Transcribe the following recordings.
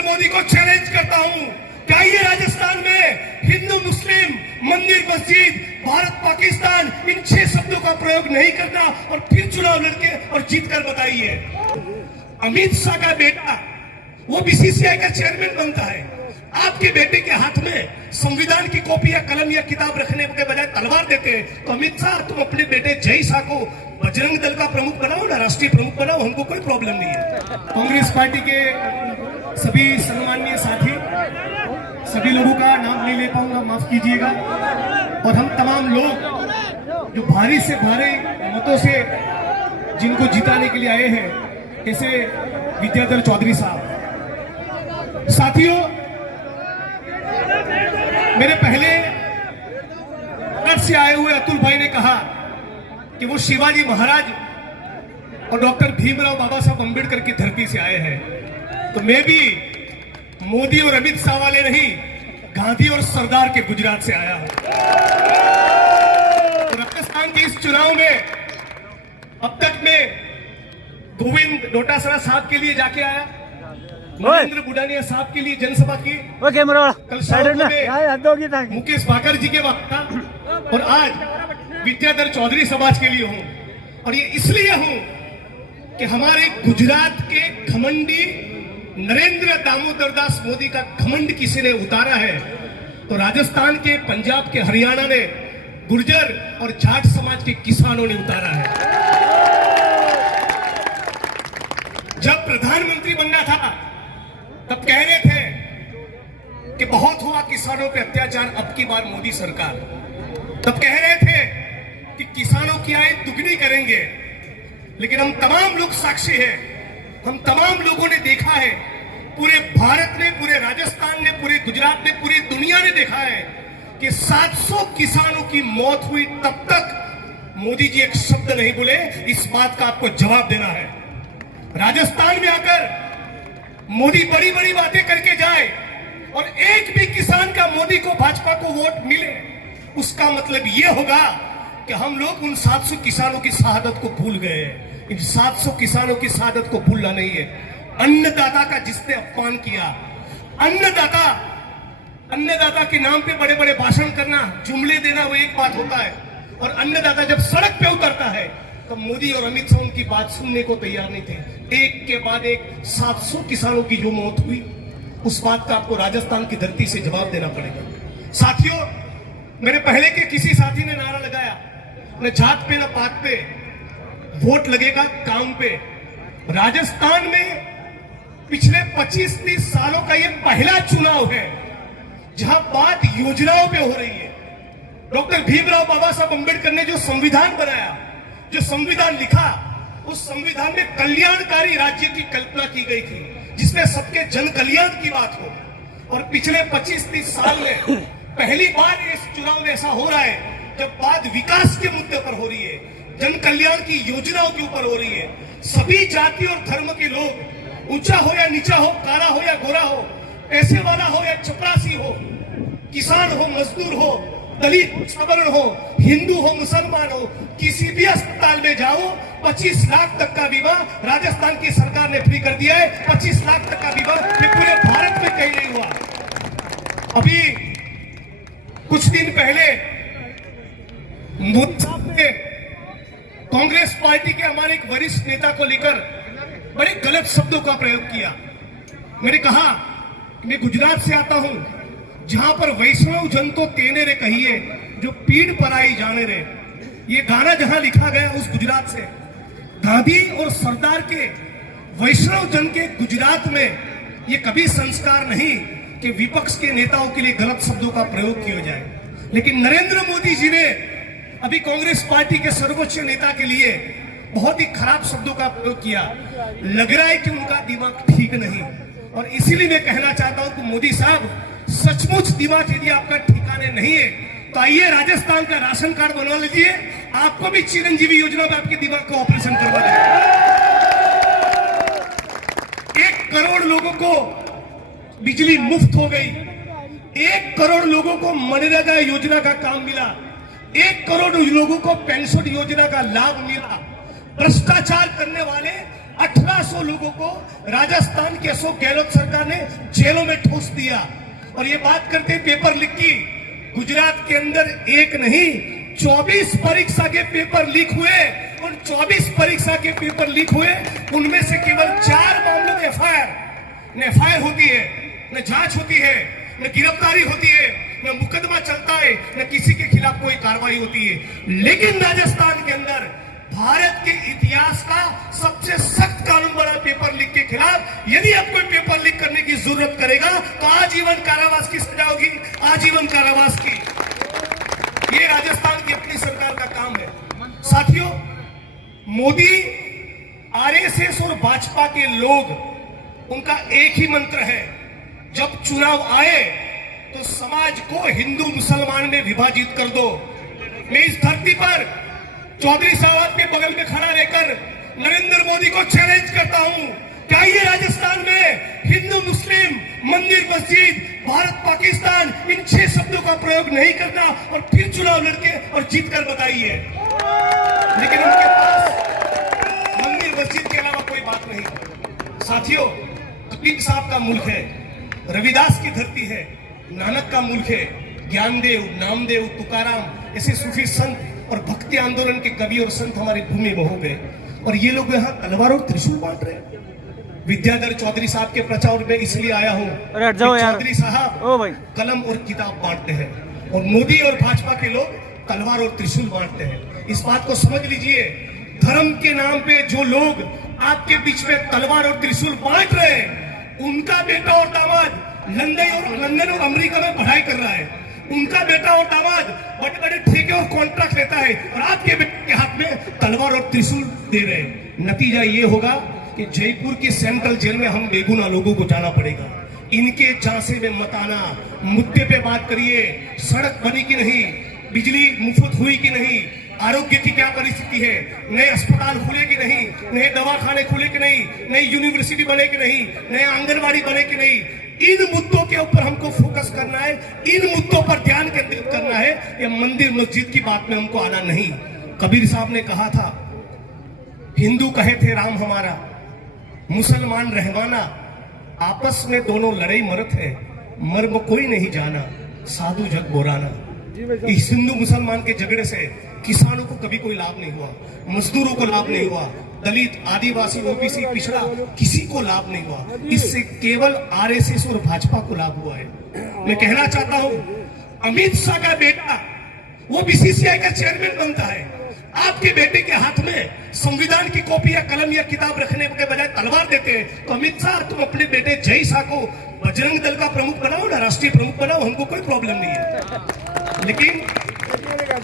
नरेंद्र मोदी को चैलेंज करता हूं कि आइए राजस्थान में हिंदू मुस्लिम मंदिर मस्जिद भारत पाकिस्तान इन 6 शब्दों का प्रयोग नहीं करना और फिर चुनाव लड़के और जीत कर बताइए। अमित शाह का बेटा वो बीसीसीआई का चेयरमैन बनता है, आपके बेटे के हाथ में संविधान की कॉपी या कलम या किताब रखने के बजाय तलवार देते हैं। तो अमित शाह तुम अपने बेटे जय शाह को बजरंग दल का प्रमुख बनाओ ना, राष्ट्रीय प्रमुख बनाओ, हमको कोई प्रॉब्लम नहीं है। कांग्रेस पार्टी के सभी सम्माननीय साथी, सभी लोगों का नाम नहीं ले पाऊंगा, माफ कीजिएगा। और हम तमाम लोग जो भारी से भारी मतों से जिनको जिताने के लिए आए हैं, जैसे विद्याधर चौधरी साहब, साथियों मेरे पहले से आए हुए अतुल भाई ने कहा कि वो शिवाजी महाराज और डॉक्टर भीमराव बाबा साहब अम्बेडकर की धरती से आए हैं। तो मैं भी मोदी और अमित शाह वाले नहीं, गांधी और सरदार के गुजरात से आया हूं। तो राजस्थान के इस चुनाव में अब तक मैं गोविंद डोटासरा साहब के लिए जाके आया, नरेंद्र बुडानिया साहब के लिए जनसभा की, कल शाम मुकेश भाकर जी के वक्त था, और आज विद्याधर चौधरी समाज के लिए हूं। और ये इसलिए हूं कि हमारे गुजरात के घमंडी नरेंद्र दामोदर दास मोदी का घमंड किसी ने उतारा है, तो राजस्थान के, पंजाब के, हरियाणा ने गुर्जर और जाट समाज के किसानों ने उतारा है। जब प्रधानमंत्री बनना था तब कह रहे थे कि बहुत हुआ किसानों पे अत्याचार, अब की बार मोदी सरकार। तब कह रहे थे कि किसानों की आय दुगनी करेंगे, लेकिन हम तमाम लोग साक्षी हैं, हम तमाम लोगों ने देखा है, पूरे भारत ने, पूरे राजस्थान ने, पूरे गुजरात ने, पूरी दुनिया ने देखा है कि 700 किसानों की मौत हुई, तब तक मोदी जी एक शब्द नहीं बोले। इस बात का आपको जवाब देना है। राजस्थान में आकर मोदी बड़ी बड़ी बातें करके जाए और एक भी किसान का मोदी को, भाजपा को वोट मिले, उसका मतलब यह होगा कि हम लोग उन 700 किसानों की शहादत को भूल गए हैं। इन 700 किसानों की शहादत को भूलना नहीं है। अन्नदाता का जिसने अपमान किया, अन्नदाता के नाम पे बड़े बड़े भाषण करना, जुमले देना, वो एक बात होता है, और अन्नदाता जब सड़क पे उतरता है तो मोदी और अमित शाह उनकी बात सुनने को तैयार नहीं थे। एक के बाद एक 700 किसानों की जो मौत हुई, उस बात का आपको राजस्थान की धरती से जवाब देना पड़ेगा। साथियों, मेरे पहले के किसी साथी ने नारा लगाया, न जात पे न पात पे, वोट लगेगा काम पे। राजस्थान में पिछले 25-30 सालों का यह पहला चुनाव है जहां बात योजनाओं पे हो रही है। डॉक्टर भीमराव बाबा साहब अम्बेडकर ने जो संविधान बनाया, जो संविधान लिखा, उस संविधान में कल्याणकारी राज्य की कल्पना की गई थी, जिसमें सबके जन कल्याण की बात हो। और पिछले 25-30 साल में पहली बार इस चुनाव में ऐसा हो रहा है जब बात विकास के मुद्दे पर हो रही है, जन कल्याण की योजनाओं के ऊपर हो रही है। सभी जाति और धर्म के लोग, ऊंचा हो या नीचा हो, काला हो या गोरा हो, पैसे वाला हो या चपरासी हो, किसान हो, मजदूर हो, दलित सवर्ण हो, हिंदू हो, मुसलमान हो, किसी भी अस्पताल में जाओ, 25 लाख तक का बीमा राजस्थान की सरकार ने फ्री कर दिया है। 25 लाख तक का बीमा ये पूरे भारत में कहीं नहीं हुआ। अभी कुछ दिन पहले मोदी साहब ने कांग्रेस पार्टी के हमारे एक वरिष्ठ नेता को लेकर बड़े गलत शब्दों का प्रयोग किया। मैंने कहा, मैं गुजरात से आता हूं, जहां पर वैष्णव जन तो तेने रे कहिए, जो पीड़ पर आई जाने रे। ये गाना जहां लिखा गया उस गुजरात से, गांधी और सरदार के, वैष्णव जन के गुजरात में ये कभी संस्कार नहीं कि विपक्ष के नेताओं के लिए गलत शब्दों का प्रयोग किया जाए। लेकिन नरेंद्र मोदी जी ने अभी कांग्रेस पार्टी के सर्वोच्च नेता के लिए बहुत ही खराब शब्दों का प्रयोग किया। लग रहा है कि उनका दिमाग ठीक नहीं, और इसीलिए मैं कहना चाहता हूं कि मोदी साहब, सचमुच दिमाग यदि आपका ठिकाने नहीं है तो आइए राजस्थान का राशन कार्ड बनवा लीजिए, आपको भी चिरंजीवी योजना में आपके दिमाग का ऑपरेशन करवा देंगे। 1 करोड़ लोगों को बिजली मुफ्त हो गई, 1 करोड़ लोगों को मनरेगा योजना का काम मिला, 1 करोड़ लोगों को पेंशन योजना का लाभ मिला। भ्रष्टाचार करने वाले 1800 लोगों को राजस्थान की अशोक गहलोत सरकार ने जेलों में ठूस दिया। और ये बात करते पेपर लीक की, गुजरात के अंदर एक नहीं 24 परीक्षा के पेपर लीक हुए। उन 24 परीक्षा के पेपर लीक हुए, उनमें से केवल 4 मामलों में एफआईआर होती है, न जांच होती है, न गिरफ्तारी होती है, न मुकदमा चलता है, न किसी के खिलाफ कोई कार्रवाई होती है। लेकिन राजस्थान के अंदर भारत के इतिहास का सबसे सख्त कानून बना पेपर लीक के खिलाफ। यदि आप कोई पेपर लीक करने की जरूरत करेगा तो आजीवन कारावास की सजा होगी, आजीवन कारावास की। ये राजस्थान की अपनी सरकार का काम है। साथियों, मोदी, आरएसएस और भाजपा के लोग, उनका एक ही मंत्र है, जब चुनाव आए तो समाज को हिंदू मुसलमान में विभाजित कर दो। मैं इस धरती पर चौधरी साहब के बगल में खड़ा रहकर नरेंद्र मोदी को चैलेंज करता हूं, क्या ये राजस्थान में हिंदू मुस्लिम, मंदिर मस्जिद, भारत पाकिस्तान, इन 6 शब्दों का प्रयोग नहीं करना और फिर चुनाव लड़के और जीत कर बताइए। लेकिन उनके पास मंदिर मस्जिद के अलावा कोई बात नहीं। साथियों, कबीर साहब का मुल्क है, रविदास की धरती है, नानक का मुल्क है, ज्ञानदेव, नामदेव, तुकाराम ऐसे सूफी संत और भक्ति आंदोलन के कवि और संत हमारी भूमि में हो गए। और ये लोग यहाँ तलवार और त्रिशूल बांट रहे हैं। विद्याधर चौधरी साहब के प्रचार में इसलिए आया हूँ, चौधरी साहब कलम और किताब बांटते हैं और मोदी और भाजपा के लोग तलवार और त्रिशूल बांटते हैं। इस बात को समझ लीजिए। धर्म के नाम पे जो लोग आपके बीच में तलवार और त्रिशूल बांट रहे हैं, उनका बेटा और दामाद लंदन और अमेरिका में पढ़ाई कर रहा है। उनका बेटा और दामाद बड़े बड़े ठेके और कॉन्ट्रैक्ट लेता है और आपके बेटे के हाथ में तलवार और त्रिशूल दे रहे हैं। नतीजा ये होगा कि जयपुर की सेंट्रल जेल में हम बेगुनाह लोगों को जाना पड़ेगा। इनके झांसे में मत आना, मुद्दे पे बात करिए। सड़क बनी कि नहीं, बिजली मुफ्त हुई कि नहीं, आरोग्य की क्या परिस्थिति है, नए अस्पताल खुले कि नहीं, नए दवाखाने खुले कि नहीं, नई यूनिवर्सिटी बने कि नहीं, नए आंगनबाड़ी बने कि नहीं। इन मुद्दों के ऊपर हमको फोकस करना है, इन मुद्दों पर ध्यान केंद्रित करना है। ये मंदिर मस्जिद की बात में हमको आना नहीं। कबीर साहब ने कहा था, हिंदू कहे थे राम हमारा, मुसलमान रहमाना, आपस में दोनों लड़ाई मरत है, मर्म कोई नहीं जाना, साधु जग बोराना। इस हिंदू मुसलमान के झगड़े से किसानों को कभी कोई लाभ नहीं हुआ, मजदूरों को लाभ नहीं हुआ, दलित, आदिवासी, ओबीसी, पिछड़ा किसी को लाभ नहीं हुआ। इससे केवल आरएसएस और भाजपा को लाभ हुआ है। मैं कहना चाहता हूं, अमित शाह का बेटा वो बीसीसीआई का चेयरमैन बनता है, आपके बेटे के हाथ में संविधान की कॉपी या कलम या किताब रखने के बजाय तलवार देते हैं। तो अमित शाह, तुम अपने बेटे जय शाह को बजरंग दल का प्रमुख बनाओ ना, राष्ट्रीय प्रमुख बनाओ, हमको कोई प्रॉब्लम नहीं है। लेकिन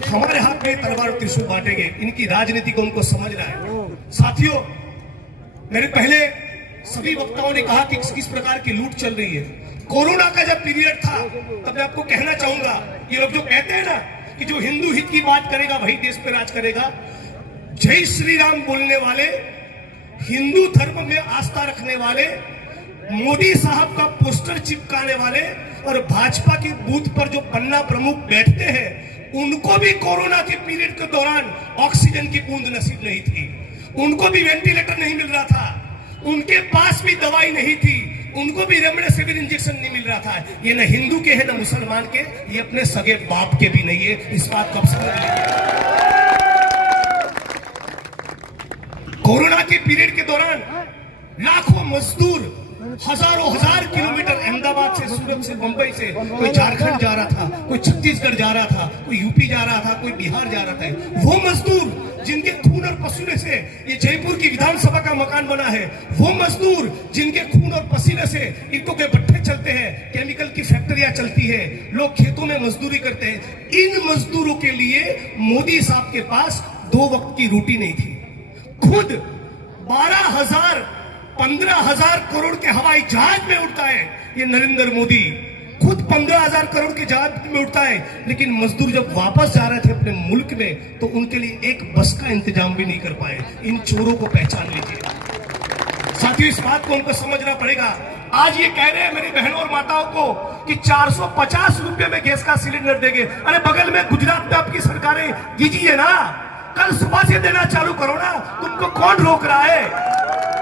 हमारे हाथ में तलवार और त्रिशूल बांटेंगे, इनकी राजनीति को उनको समझना है। साथियों, मेरे पहले सभी वक्ताओं ने कहा कि किस प्रकार की लूट चल रही है। कोरोना का जब पीरियड था तब मैं आपको कहना चाहूंगा, ये लोग जो कहते हैं ना कि जो हिंदू हित की बात करेगा वही देश पे राज करेगा, जय श्री राम बोलने वाले, हिंदू धर्म में आस्था रखने वाले, मोदी साहब का पोस्टर चिपकाने वाले और भाजपा के बूथ पर जो पन्ना प्रमुख बैठते हैं, उनको भी कोरोना के पीरियड के दौरान ऑक्सीजन की बूंद नसीब नहीं थी, उनको भी वेंटिलेटर नहीं मिल रहा था, उनके पास भी दवाई नहीं थी, उनको भी रेमडेसिविर इंजेक्शन नहीं मिल रहा था। ये न हिंदू के है न मुसलमान के, ये अपने सगे बाप के भी नहीं है। इस बात को आप समझ लीजिए। कोरोना के पीरियड के दौरान लाखों मजदूर हजारों हजार किलोमीटर अहमदाबाद से, सूरत से, मुंबई से, कोई झारखंड जा रहा था, कोई छत्तीसगढ़ जा रहा था, कोई यूपी जा रहा था, कोई बिहार जा रहा था। वो मजदूर जिनके खून और पसीने से ये जयपुर की विधानसभा का मकान बना है, वो मजदूर जिनके खून और पसीने से ईंटों के भट्ठे चलते हैं, केमिकल की फैक्ट्रियां चलती है, लोग खेतों में मजदूरी करते हैं, इन मजदूरों के लिए मोदी साहब के पास 2 वक्त की रोटी नहीं थी। खुद 15,000 करोड़ के हवाई जहाज में उड़ता है ये नरेंद्र मोदी, खुद 15,000 करोड़ के जहाज में उड़ता है। लेकिन मजदूर जब वापस जा रहे थे अपने मुल्क में तो उनके लिए एक बस का इंतजाम भी नहीं कर पाए। इन चोरों को पहचान लीजिए। साथियों, इस बात को उनको समझना पड़ेगा। आज ये कह रहे हैं मेरी बहनों और माताओं को कि 450 रुपए में गैस का सिलेंडर देंगे। अरे बगल में गुजरात में आपकी सरकारें दीजिए ना, कल सुबह से देना चालू करो ना, तुमको कौन रोक रहा है?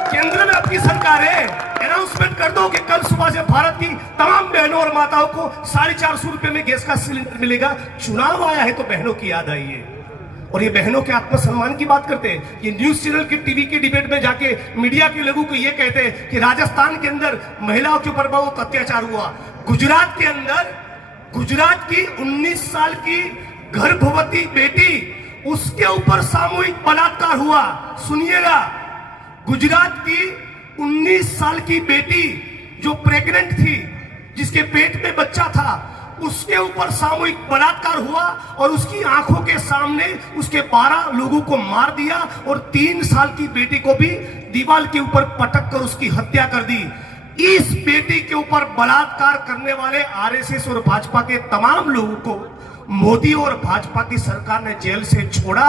केंद्र में आपकी सरकार है, अनाउंसमेंट कर दो कि कल सुबह से भारत की तमाम बहनों और माताओं को 450 रुपए में गैस का सिलेंडर मिलेगा। चुनाव आया है तो बहनों की याद आई है, और ये बहनों के आत्मसम्मान की बात करते हैं। ये न्यूज चैनल की टीवी की डिबेट में जाके मीडिया के लोगों को ये कहते हैं कि राजस्थान के अंदर महिलाओं के ऊपर बहुत अत्याचार हुआ। गुजरात के अंदर, गुजरात की 19 साल की गर्भवती बेटी, उसके ऊपर सामूहिक बलात्कार हुआ। सुनिएगा, गुजरात की 19 साल की बेटी जो प्रेग्नेंट थी, जिसके पेट में बच्चा था, उसके ऊपर सामूहिक बलात्कार हुआ और उसकी आंखों के सामने उसके 12 लोगों को मार दिया और 3 साल की बेटी को भी दीवार के ऊपर पटक कर उसकी हत्या कर दी। इस बेटी के ऊपर बलात्कार करने वाले आरएसएस और भाजपा के तमाम लोगों को मोदी और भाजपा की सरकार ने जेल से छोड़ा।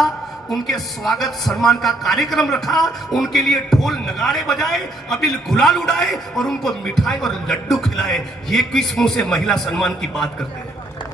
उनके स्वागत सम्मान का कार्यक्रम रखा, उनके लिए ढोल नगाड़े बजाए, अबीर गुलाल उड़ाए और उनको मिठाई और लड्डू खिलाए। ये किस मुंह से महिला सम्मान की बात करते हैं?